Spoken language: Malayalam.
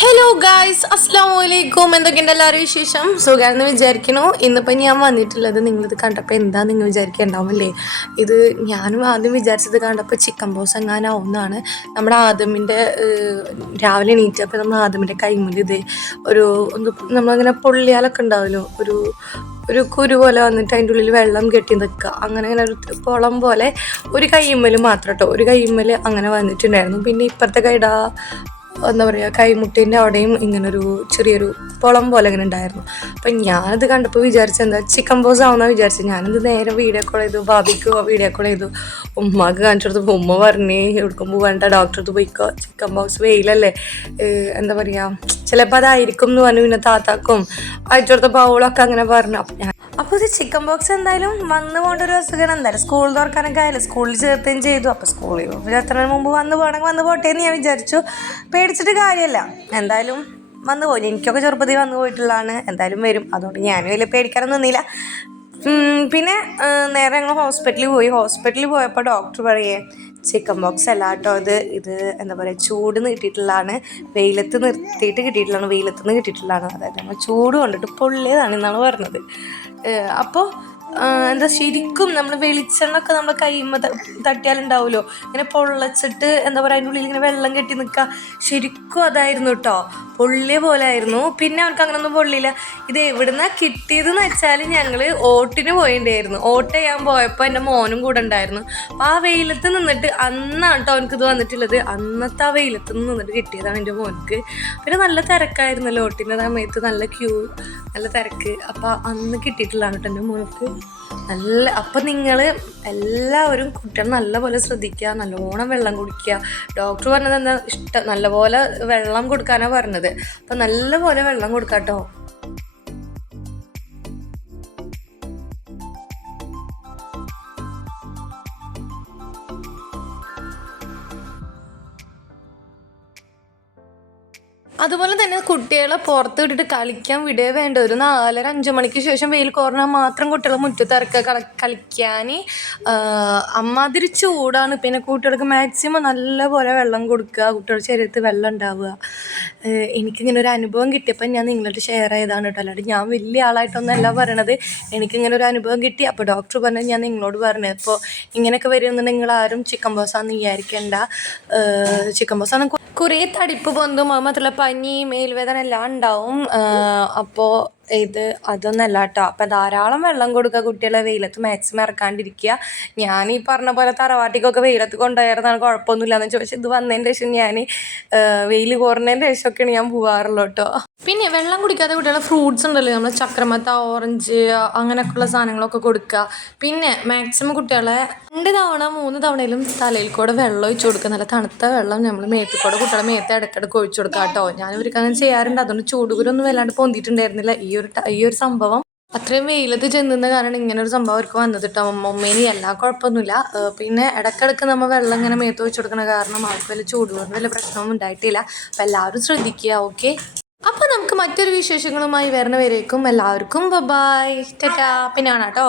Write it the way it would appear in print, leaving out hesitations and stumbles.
ഹലോ ഗായ്സ്, അസ്സലാമു അലൈക്കും. എന്തൊക്കെയുണ്ട് എല്ലാവരും വിശേഷം? സുഖമാണെന്ന് വിചാരിക്കണു. ഇന്നിപ്പോൾ ഞാൻ വന്നിട്ടുള്ളത് നിങ്ങളിത് കണ്ടപ്പോൾ എന്താ നിങ്ങൾ വിചാരിക്കേണ്ടാവുമല്ലേ? ഇത് ഞാനും ആദ്യം വിചാരിച്ചത് കണ്ടപ്പോൾ ചിക്കൻ ബോസ് എങ്ങാനാവുന്നതാണ്. നമ്മുടെ ആദമിൻ്റെ രാവിലെ എണീറ്റപ്പോൾ നമ്മൾ ആദമിൻ്റെ കൈമുന്നിൽ ഇത് ഒരു നമ്മളങ്ങനെ പൊള്ളിയാലൊക്കെ ഉണ്ടാവുമല്ലോ, ഒരു കുരു പോലെ വന്നിട്ട് അതിൻ്റെ ഉള്ളിൽ വെള്ളം കെട്ടി നിൽക്കുക, അങ്ങനെ ഒരു കുളം പോലെ ഒരു കൈമ്മൽ മാത്രം കേട്ടോ, ഒരു കൈമ്മൽ അങ്ങനെ വന്നിട്ടുണ്ടായിരുന്നു. പിന്നെ ഇപ്പുറത്തെ കൈടാ എന്താ പറയുക, കൈമുട്ടീൻ്റെ അവിടെയും ഇങ്ങനൊരു ചെറിയൊരു കുളം പോലെ ഇങ്ങനെ ഉണ്ടായിരുന്നു. അപ്പം ഞാനത് കണ്ടപ്പോൾ വിചാരിച്ചത് എന്താ ചിക്കൻ ബോസ് ആവുമെന്നാണ് വിചാരിച്ചത്. ഞാനത് നേരെ വീഡിയോ കോൾ ചെയ്തു, ഭാബിക്ക് വീഡിയോ കോൾ ചെയ്തു, ഉമ്മക്ക് കാണിച്ചു കൊടുത്തപ്പോൾ ഉമ്മ പറഞ്ഞേ എടുക്കുമ്പോൾ വേണ്ട, ഡോക്ടർ അടുത്ത് പോയിക്കോ, ചിക്കൻ ബോക്സ് വെയിലല്ലേ, എന്താ പറയുക, ചിലപ്പോൾ അതായിരിക്കും എന്ന് പറഞ്ഞു. പിന്നെ താത്താക്കും അയച്ചു കൊടുത്തപ്പോൾ അവളൊക്കെ അങ്ങനെ പറഞ്ഞു. അപ്പോൾ ഇത് ചിക്കൻ ബോക്സ് എന്തായാലും വന്നു പോകേണ്ട ഒരു അസുഖമാണ്. എന്തായാലും സ്കൂൾ തുറക്കാനൊക്കെ ആയാലും സ്കൂളിൽ ചേർത്തുകയും ചെയ്തു. അപ്പോൾ സ്കൂളിൽ ചേർത്തുന്നതിന് മുമ്പ് വന്നു പോകണമെങ്കിൽ വന്നു പോട്ടെ എന്ന് ഞാൻ വിചാരിച്ചു. പേടിച്ചിട്ട് കാര്യമല്ല, എന്തായാലും വന്നു പോയി. എനിക്കൊക്കെ ചെറുപ്പത്തിൽ വന്നു പോയിട്ടുള്ളതാണ്, എന്തായാലും വരും. അതുകൊണ്ട് ഞാനും വലിയ പേടിക്കാനൊന്നും നിന്നില്ല. പിന്നെ നേരെ ഞങ്ങൾ ഹോസ്പിറ്റലിൽ പോയപ്പോൾ ഡോക്ടർ പറയേ ചിക്കൻ ബോക്സ് അല്ല കേട്ടോ, ഇത് എന്താ പറയുക, ചൂട് കിട്ടിയിട്ടുള്ളതാണ്, വെയിലത്ത് നിന്ന് കിട്ടിയിട്ടുള്ളതാണ്. അതായത് നമ്മൾ ചൂട് കൊണ്ടിട്ട് പൊള്ളിയതാണ് എന്നാണ് പറഞ്ഞത്. അപ്പോൾ എന്താ ശരിക്കും നമ്മൾ വെളിച്ചെണ്ണൊക്കെ നമ്മൾ കൈമ്മ തട്ടിയാലുണ്ടാവുമല്ലോ, ഇങ്ങനെ പൊള്ളച്ചിട്ട് എന്താ പറയുക, അതിൻ്റെ ഉള്ളിൽ ഇങ്ങനെ വെള്ളം കെട്ടി നിൽക്കുക, ശരിക്കും അതായിരുന്നു കേട്ടോ, പൊള്ളിയ പോലെ ആയിരുന്നു. പിന്നെ അവർക്ക് അങ്ങനൊന്നും പൊള്ളിയില്ല. ഇത് എവിടുന്നാണ് കിട്ടിയതെന്ന് വെച്ചാൽ ഞങ്ങൾ ഓട്ടിന് പോയിട്ടുണ്ടായിരുന്നു. ഓട്ട് ചെയ്യാൻ പോയപ്പോൾ എൻ്റെ മോനും കൂടെ ഉണ്ടായിരുന്നു. അപ്പോൾ ആ വെയിലത്ത് നിന്നിട്ട് അന്നാണ് കേട്ടോ അവനക്ക് വന്നിട്ടുള്ളത്. അന്നത്തെ ആ വെയിലത്ത് നിന്നിട്ട് കിട്ടിയതാണ് എൻ്റെ മോനക്ക്. പിന്നെ നല്ല തിരക്കായിരുന്നല്ലോ ഓട്ടിൻ്റെ സമയത്ത്, നല്ല തിരക്ക്. അപ്പോൾ അന്ന് കിട്ടിയിട്ടുള്ളതാണ് കേട്ടോ എൻ്റെ മോനക്ക്. അപ്പം നിങ്ങൾ എല്ലാവരും കുട്ടികൾ നല്ലപോലെ ശ്രദ്ധിക്കുക, നല്ലോണം വെള്ളം കുടിക്കുക. ഡോക്ടർ പറഞ്ഞത് എന്താ, നല്ലപോലെ വെള്ളം കൊടുക്കാനാണ് പറഞ്ഞത്. അപ്പം നല്ലപോലെ വെള്ളം കൊടുക്കാം കേട്ടോ. അതുപോലെ തന്നെ കുട്ടികളെ പുറത്ത് വിട്ടിട്ട് കളിക്കാൻ വിടുക വേണ്ട. ഒരു 4:30-5 മണിക്ക് ശേഷം വെയിൽ കുറഞ്ഞാൽ മാത്രം കുട്ടികളെ മുറ്റത്തിറക്കുക കളിക്കാൻ. അമ്മാതിരി ചൂടാണ്. പിന്നെ കുട്ടികൾക്ക് മാക്സിമം നല്ലപോലെ വെള്ളം കൊടുക്കുക, കുട്ടികളുടെ ശരീരത്തിൽ വെള്ളം ഉണ്ടാവുക. എനിക്കിങ്ങനെ ഒരു അനുഭവം കിട്ടിയപ്പോൾ ഞാൻ നിങ്ങളോട് ഷെയർ ചെയ്താണ് കേട്ടോ. അല്ലാണ്ട് ഞാൻ വലിയ ആളായിട്ടൊന്നല്ല പറയണത്, എനിക്കിങ്ങനെ ഒരു അനുഭവം കിട്ടി. അപ്പോൾ ഡോക്ടർ പറഞ്ഞത് ഞാൻ നിങ്ങളോട് പറഞ്ഞത്. അപ്പോൾ ഇങ്ങനെയൊക്കെ വരുമെന്ന് നിങ്ങൾ ആരും ചിക്കൻ ബോസാന്ന് വിചാരിക്കേണ്ട. ചിക്കൻ ബോസാണ് കുറേ തടിപ്പ് പൊന്തും, മാത്രമല്ല പനി, മേൽവേദന എല്ലാം ഉണ്ടാവും. അപ്പോൾ അതൊന്നല്ല കേട്ടോ. അപ്പം ധാരാളം വെള്ളം കൊടുക്കുക, കുട്ടികളെ വെയിലത്ത് മാക്സിമം ഇറക്കാണ്ടിരിക്കുക. ഞാൻ ഈ പറഞ്ഞ പോലെ തറവാട്ടിക്കൊക്കെ വെയിലത്ത് കൊണ്ടുപോയിരുന്നാണ്, കുഴപ്പമൊന്നുമില്ലാന്ന് ചോദിച്ചാൽ ഇത് വന്നതിൻ്റെ ശേഷം ഞാൻ വെയിൽ കുറഞ്ഞതിൻ്റെ ശേഷമൊക്കെയാണ് ഞാൻ പോകാറുള്ളൂ കേട്ടോ. പിന്നെ വെള്ളം കുടിക്കാത്ത കുട്ടികളെ ഫ്രൂട്ട്സ് ഉണ്ടല്ലോ, നമ്മൾ ചക്രമത്ത, ഓറഞ്ച്, അങ്ങനെയൊക്കെയുള്ള സാധനങ്ങളൊക്കെ കൊടുക്കുക. പിന്നെ മാക്സിമം കുട്ടികളെ 2 തവണ 3 തവണയിലും തലയിൽ കൂടെ വെള്ളം ഒഴിച്ചു കൊടുക്കുക. നല്ല തണുത്ത വെള്ളം നമ്മൾ മേത്തിൽ കൂടെ കുട്ടികളെ മേത്ത് ഇടയ്ക്കിടയ്ക്ക് ഒഴിച്ചു കൊടുക്കുക കേട്ടോ. ഞാൻ ഇവർക്ക് അങ്ങനെ ചെയ്യാറുണ്ട്. അതുകൊണ്ട് ചൂടുകുരൊന്നും വല്ലാണ്ട് പൊന്തിയിട്ടുണ്ടായിരുന്നില്ല. ഈ ഒരു സംഭവം അത്രയും വെയിലത്ത് ചെന്നുന്ന കാരണം ഇങ്ങനെ ഒരു സംഭവം അവർക്ക് വന്നത് കേട്ടോ. മമ്മേനി എല്ലാ കുഴപ്പമൊന്നുമില്ല. പിന്നെ ഇടയ്ക്കിടയ്ക്ക് നമ്മൾ വെള്ളം ഇങ്ങനെ മേത്ത് ഒഴിച്ചു കൊടുക്കുന്ന കാരണം അവർക്ക് വലിയ ചൂടുകുരൊന്നും വലിയ പ്രശ്നമൊന്നും ഉണ്ടായിട്ടില്ല. അപ്പം എല്ലാവരും ശ്രദ്ധിക്കുക, ഓക്കെ. അപ്പോൾ നമുക്ക് മറ്റൊരു വിശേഷങ്ങളുമായി വരണവരേക്കും എല്ലാവർക്കും ബൈ, ടാറ്റാ. പിന്നെ കാണാം കേട്ടോ.